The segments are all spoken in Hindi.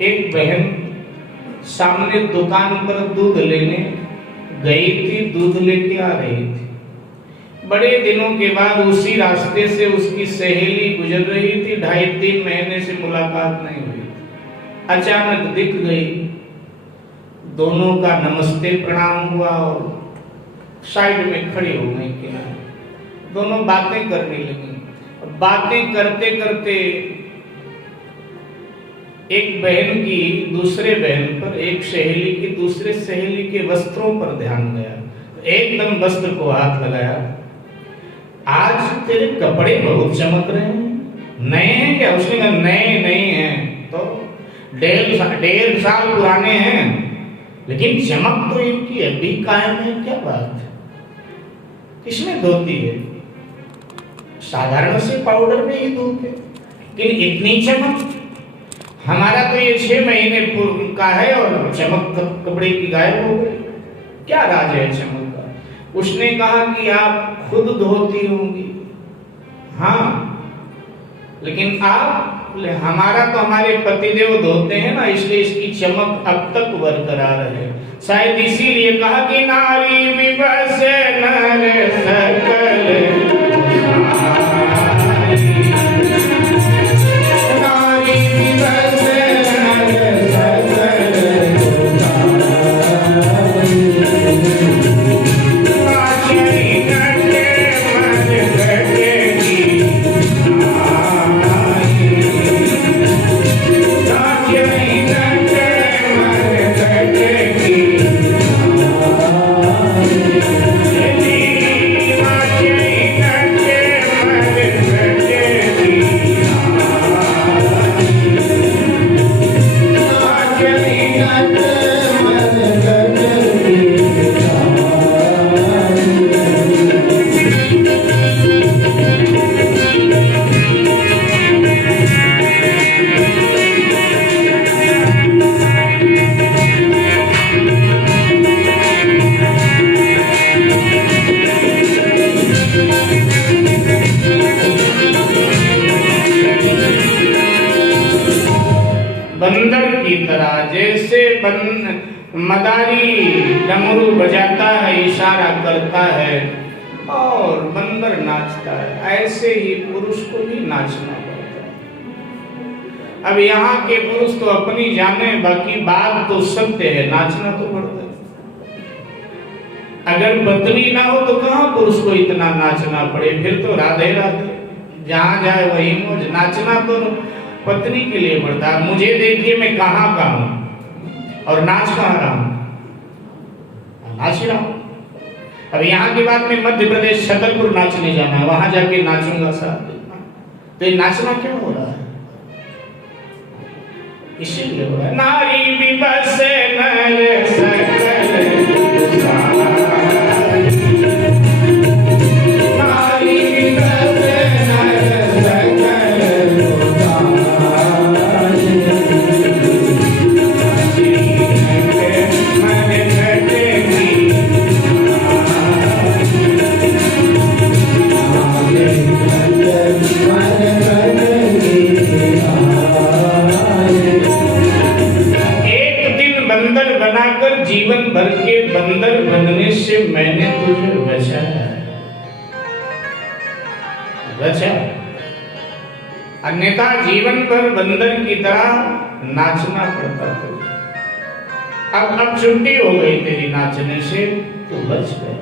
एक बहन सामने दुकान पर दूध लेने गई थी, दूध लेके आ रही थी। बड़े दिनों के बाद उसी रास्ते से उसकी सहेली गुजर रही थी। 2.5-3 महीने से मुलाकात नहीं हुई। अचानक दिख गई, दोनों का नमस्ते प्रणाम हुआ और साइड में खड़ी हो गई किनारे। दोनों बातें करने लगी। बातें करते करते एक बहन की दूसरे बहन पर, एक सहेली की दूसरे सहेली के वस्त्रों पर ध्यान गया। एकदम वस्त्र को हाथ लगाया। आज तेरे कपड़े बहुत चमक रहे हैं, नए हैं क्या? उसने कहा नए नहीं हैं, तो 1.5 साल पुराने हैं, लेकिन चमक तो इनकी अभी कायम है। क्या बात है? किसने धोती है? साधारण से पाउडर में ही धोते, लेकिन इतनी चमक। हमारा तो ये 6 महीने का है और चमक कपड़े की गायब हो गई। क्या राज है चमक का? उसने कहा कि आप खुद धोती होंगी। हाँ, लेकिन आप, हमारा तो हमारे पतिदेव धोते हैं ना, इसलिए इसकी चमक अब तक बरकरार है। शायद इसीलिए कहा कि नारी विवश नर सकल बंदर की तरह, जैसे मदारी डमरू बजाता है, इशारा करता है और बंदर नाचता है, ऐसे ही पुरुष को भी नाचना पड़ता है। अब यहाँ के पुरुष तो अपनी जाने, बाकी बात तो सत्य है, नाचना तो पड़ता है। अगर पत्नी ना हो तो कहाँ पुरुष को इतना नाचना पड़े? फिर तो राधे राधे, जहाँ जाए वही मौज। नाचना तो पत्नी के लिए पड़ता है। मुझे देखिए मैं कहाँ का हूं और नाच कहाँ रहा हूं? नाच रहा हूं। अब यहाँ की बात में मध्य प्रदेश छतरपुर नाचने जाना है, वहां जाके नाचूंगा साहब। तो ये नाचना क्यों हो रहा है? इसीलिए हो रहा है। नारी विवश नर सकल जीवन भर के बंदर बनने से मैंने तुझे बचाया, अन्यथा जीवन भर बंदर की तरह नाचना पड़ता था। अब छुट्टी हो गई तेरी नाचने से, तू बच गया।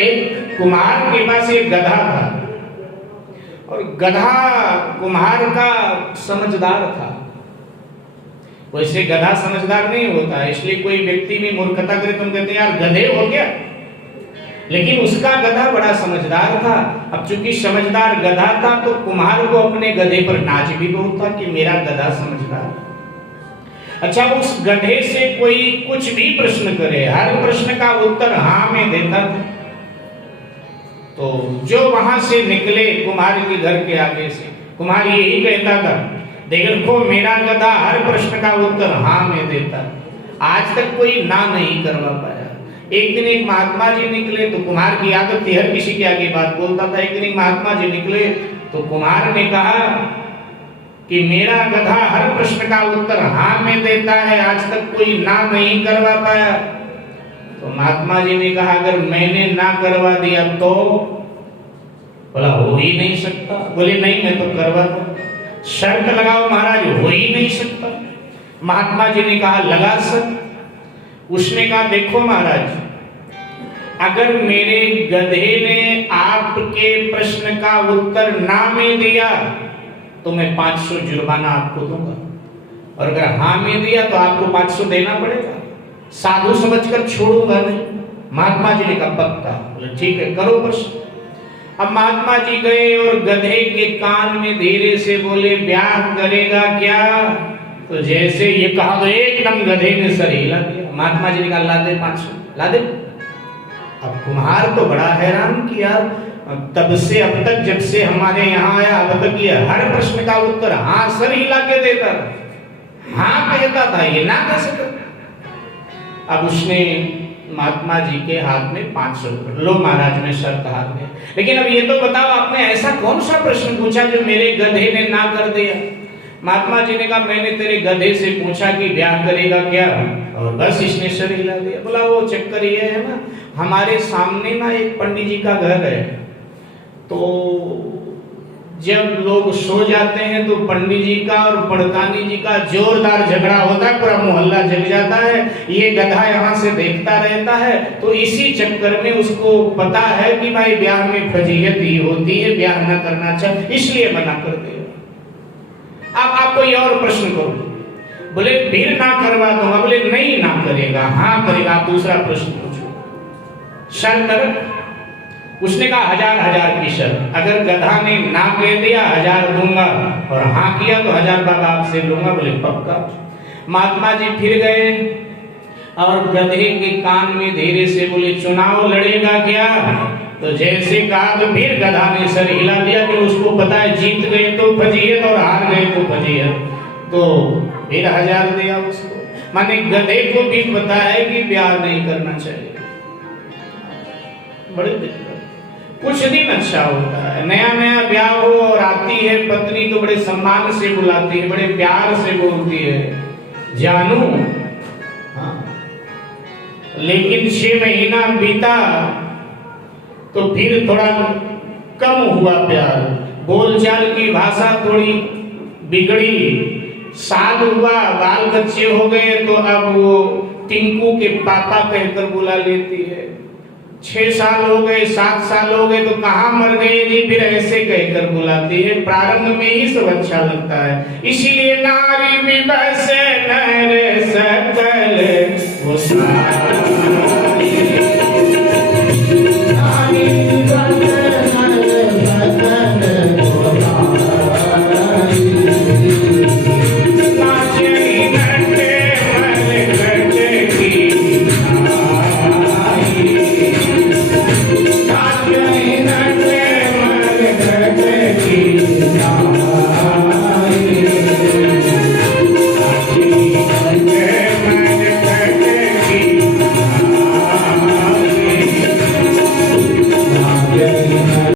एक कुम्हार के पास एक गधा था और गधा कुम्हार का समझदार था। वैसे गधा समझदार नहीं होता, इसलिए कोई व्यक्ति भी मूर्खता करे तो हम कहते हैं यार गधे हो गया, लेकिन उसका गधा बड़ा समझदार था। अब चूंकि समझदार गधा था तो कुम्हार को अपने गधे पर नाच भी बहुत था कि मेरा गधा समझदार। अच्छा, उस गधे से कोई कुछ भी प्रश्न करे, हर प्रश्न का उत्तर हाँ में देता था। तो जो वहां से निकले कुम्हार के घर के आगे से, कुम्हार यही कहता था, देखो मेरा गधा हर प्रश्न का उत्तर हाँ में देता। आज तक कोई ना नहीं करवा पाया। एक दिन एक महात्मा जी निकले, तो कुम्हार की आदत थी हर किसी के आगे बात बोलता था। एक दिन एक महात्मा जी निकले तो कुम्हार ने कहा कि मेरा गधा हर प्रश्न का उत्तर हाँ में देता है, आज तक कोई ना नहीं करवा पाया। तो महात्मा जी ने कहा अगर मैंने ना करवा दिया तो? बोला हो ही नहीं सकता। बोले नहीं मैं तो करवा दूं। शर्त लगाओ महाराज। हो ही नहीं सकता। महात्मा जी ने कहा लगा सक। उसने कहा देखो महाराज, अगर मेरे गधे ने आपके प्रश्न का उत्तर ना में दिया तो मैं 500 जुर्माना आपको दूंगा, और अगर हाँ में दिया तो आपको 500 देना पड़ेगा। साधु समझकर छोड़ूंगा नहीं। महात्मा जी ने कहा पक्का। बोले ठीक है करो प्रश्न। अब महात्मा जी गए और गधे के कान में धीरे से बोले ब्याह करेगा क्या? तो जैसे ये कहा तो एकदम गधे ने सर हिला दिया। महात्मा जी ने कहा ला दे 500 ला दे। अब कुम्हार तो बड़ा हैरान किया, तब से अब तक जब से हमारे यहाँ आया अब तक ये हर प्रश्न का उत्तर हाँ सर हिला के देता, हाँ कहता था, ये ना कैसे करता। अब उसने महात्मा जी के हाथ में 500 रुपए, लो महाराज में शर्त हाथ में। लेकिन अब ये तो बताओ आपने ऐसा कौन सा प्रश्न पूछा जो मेरे गधे ने ना कर दिया? महात्मा जी ने कहा मैंने तेरे गधे से पूछा कि ब्याह करेगा क्या, और बस इसने सर हिला दिया। बोला वो चक्कर ये है ना, हमारे सामने ना एक पंडित जी का घर है, तो जब लोग सो जाते हैं तो पंडित जी का और पड़तानी जी का जोरदार झगड़ा होता है, पूरा मोहल्ला जग जाता है। ये गधा यहाँ से देखता रहता है, तो इसी चक्कर में उसको पता है कि भाई ब्याह में फजीहत ही होती है, ब्याह न करना चाहिए, इसलिए मना कर दिया। अब आप कोई और प्रश्न करो। बोले फिर ना करवा दूंगा। बोले नहीं ना करेगा, हाँ करेगा। आप दूसरा प्रश्न पूछो। शर्त उसने कहा 1000 की शर्त, अगर गधा ने ना कह दिया 1000 दूंगा, और हाँ किया तो 1000 बाबा आपसे लूंगा। बोले पक्का। महात्मा जी फिर गए और गधे के कान में धीरे से बोले चुनाव लड़ेगा क्या? तो जैसे कहा तो फिर गधा ने सर हिला दिया कि उसको पता है जीत गए तो फजीहत और हार गए तो फजीहत, तो फिर 1000 दिया उसको। माने गधे को भी पता है कि ब्याह नहीं करना चाहिए। बड़े दिक्कत। कुछ दिन अच्छा होता है, नया नया ब्याह हो और आती है पत्नी तो बड़े सम्मान से बुलाती है, बड़े प्यार से बोलती है जानू। हाँ। लेकिन 6 महीना बीता तो फिर थोड़ा कम हुआ प्यार, बोलचाल की भाषा थोड़ी बिगड़ी, साल हुआ, बाल बच्चे हो गए तो अब वो टिंकू के पापा कहकर बुला लेती है। 6 साल हो गए, 7 साल हो गए तो कहाँ मर गए जी, फिर ऐसे कहकर बुलाती है। प्रारंभ में ही सब अच्छा लगता है, इसीलिए नारी विवश नर सकल वो